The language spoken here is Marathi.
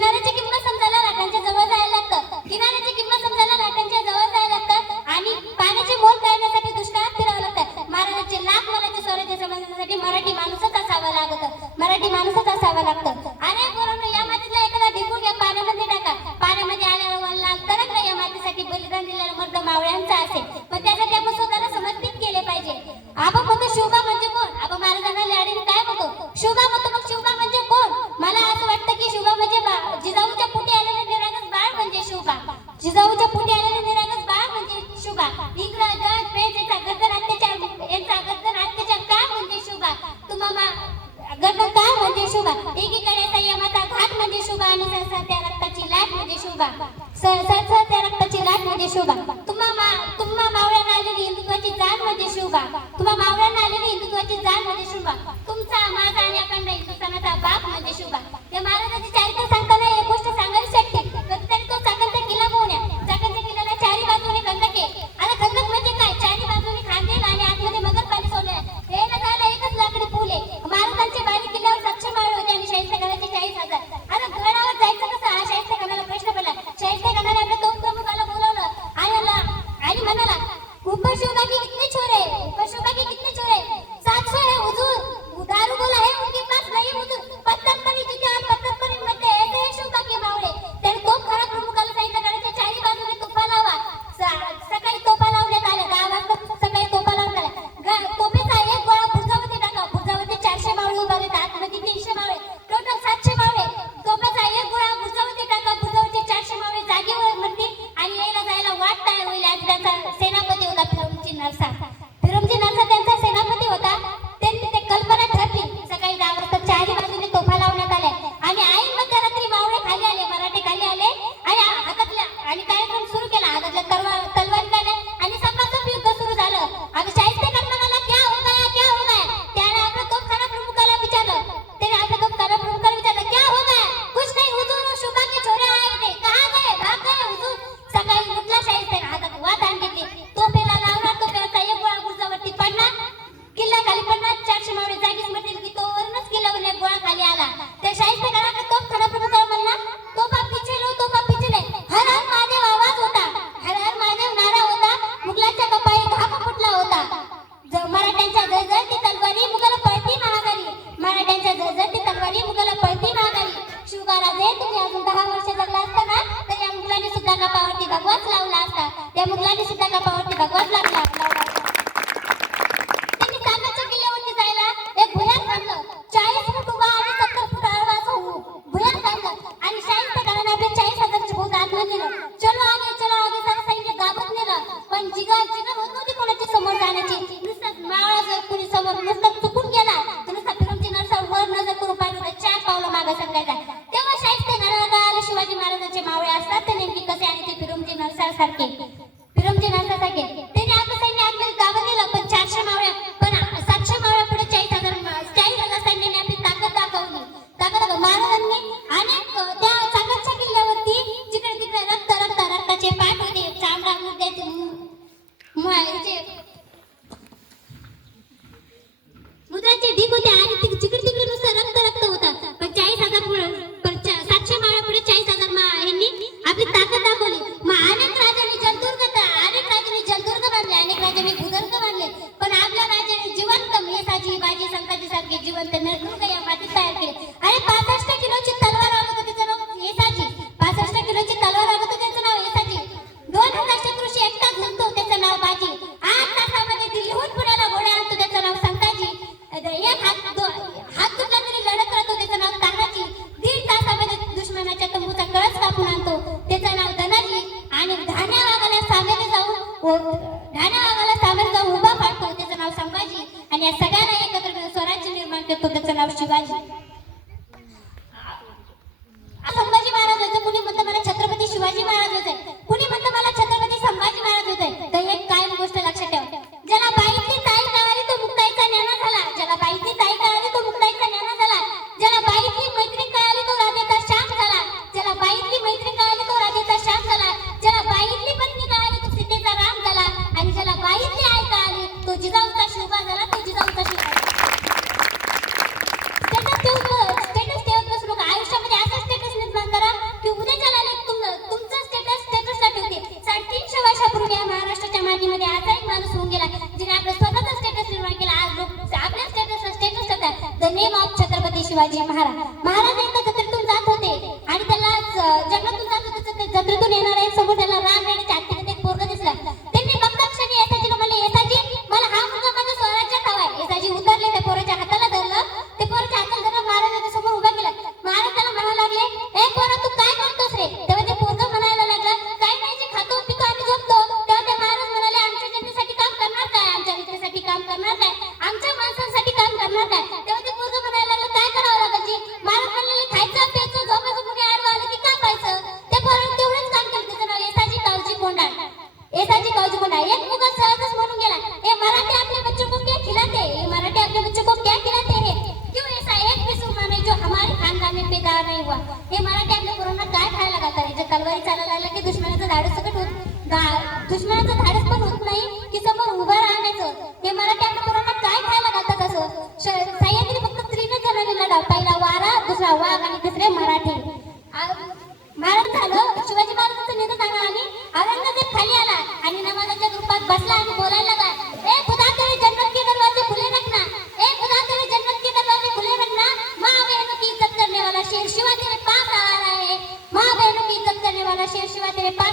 એનર્જી जिजाऊच्या पुण्याने उपशोभा की इतने छोरे उपशोभा आणि मुलाला पळती महागाई शिवकाराजे तुम्ही अजून दहा वर्ष जगला असता ना तर या मुलाने सुद्धा कपावरती भगवाच लावला असता. त्या मुलाने सुद्धा कपावरती भगवाच लावला. टाके पिरमचे नाका टाके त्याने आपलं सैन्य आपल्या गेलं पण चारशे मावळ्या पण सातशे मावळ्या पुढे चाळीस हजार चाळीस हजार सैन्याने आपली ताकद दाखवली. ताकद महाराजांनी आणि त्या चाकरच्या किल्ल्यावरती जिकडे तिकडे रक्त रक्त रक्ताचे पाठ होते चामडा मुद्द्याचे मुळाचे मुद्राचे ढीक होते आणि जिकडे तिकडे नुसतं रक्त रक्त होतात पण चाळीस हजार पण सातशे माव्या पुढे चाळीस हजार यांनी आपली ताकद हो. राणा आम्हाला सावरगाव उभा पाठ त्याचं नाव संभाजी. आणि या सगळ्यांना एकत्र स्वराज्य निर्माण करतो. त्याचं नाव शिवाजी. हे मग छत्रपती शिवाजी महाराज. महाराज एकदा जत्रेतून जात होते. आणि त्याला जंगलातून जात होते जत्रेतून आहे समोर त्याला राग वा नाही वा. हे मराठ्यातल्या पोरांना काय खायला घालतात? जे कलवारी चालायला लागला की दुश्मनाचं झाडच सकट होत दुश्मनाचं झाडच पण होत नाही की समोर उभं राहण्याचं. हे मराठ्यातल्या पोरांना काय खायला घालतात असं? सह्याद्री फक्त स्त्रीने ठरवलेला डाव पहिला वारा दुसरा वाघ आणि तिसरे मराठी. महाराज झालं शिवाजी महाराजांचं निधन झालं आणि औरंगजेब खाली आला आणि नमाजाच्या रूपात बसला आणि Shiva Shiva Shiva